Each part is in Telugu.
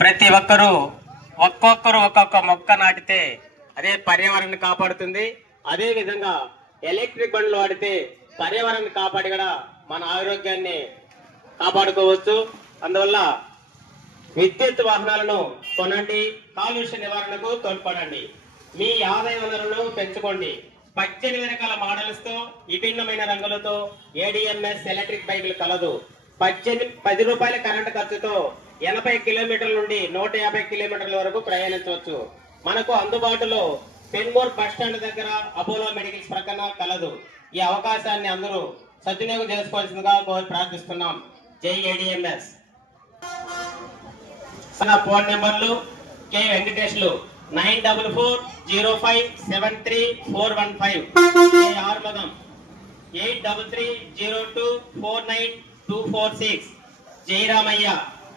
ప్రతి ఒక్కరూ ఒక్కొక్క మొక్క నాటితే అదే పర్యావరణాన్ని కాపాడుతుంది. అదే విధంగా ఎలక్ట్రిక్ బండ్లు వాడితే పర్యావరణాన్ని కాపాడి కూడా మన ఆరోగ్యాన్ని కాపాడుకోవచ్చు. అందువల్ల విద్యుత్ వాహనాలను కొనండి, కాలుష్య నివారణకు తోడ్పడండి, మీ ఆదాయ వనరులను పెంచుకోండి. 18 రకాల మోడల్స్ తో విభిన్నమైన రంగులతో ADMS ఎలక్ట్రిక్ బైకులు కలదు. 10 రూపాయల కరెంటు ఖర్చుతో 80 కిలోమీటర్ల నుండి 150 కిలోమీటర్ల వరకు ప్రయాణించవచ్చు. మనకు అందుబాటులో పెన్మోర్ బస్ స్టాండ్ దగ్గర అపోలో మెడికల్స్ ప్రక్కన కలదు. ఈ అవకాశాన్ని అందరూ సద్వినియోగం చేసుకోవాల్సిందిగా కోరి ప్రార్థిస్తున్నాం. జై ADMS. ఫోన్ నెంబర్లు కె వెంకటేష్లు 9440573415, ఆర్మగం 8330249246, జయరామయ్య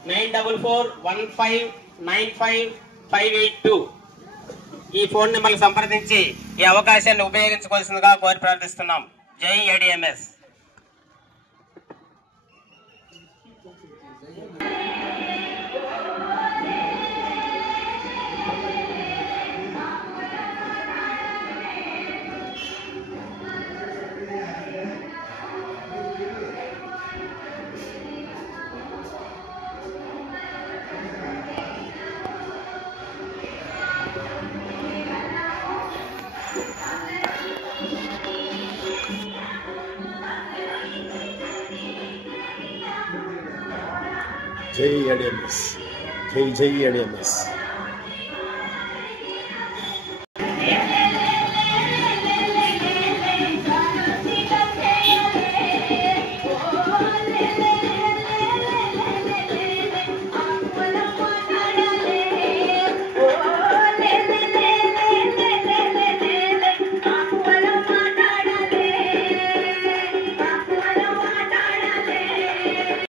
9441595582. ఈ ఫోన్ నెంబర్లు సంప్రదించి ఈ అవకాశాన్ని ఉపయోగించుకోవాల్సిందిగా కోరి ప్రార్థిస్తున్నాం. జై ADMS. జై ADMS. జై ADMS.